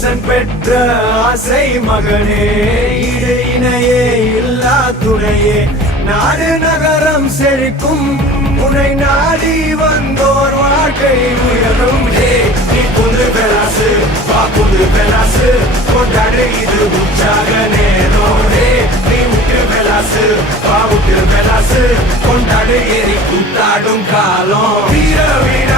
ஈசன் பெற்ற ஆசை மகனே, இடு இணையே இல்லா துணையே, நாடு நகரம் செழிக்கும் உன்னை நாடி வந்தோர் வாழ்க்கை உயரும். நீ புது பெலாசு வா புது பெலாசு கொண்டாடு இது உற்சாக நேரம். நீ விட்டு பெலாசு வா விட்டு பெலாசு கொண்டாடு ஏறி கூத்தாடும் காலம். வீர வீர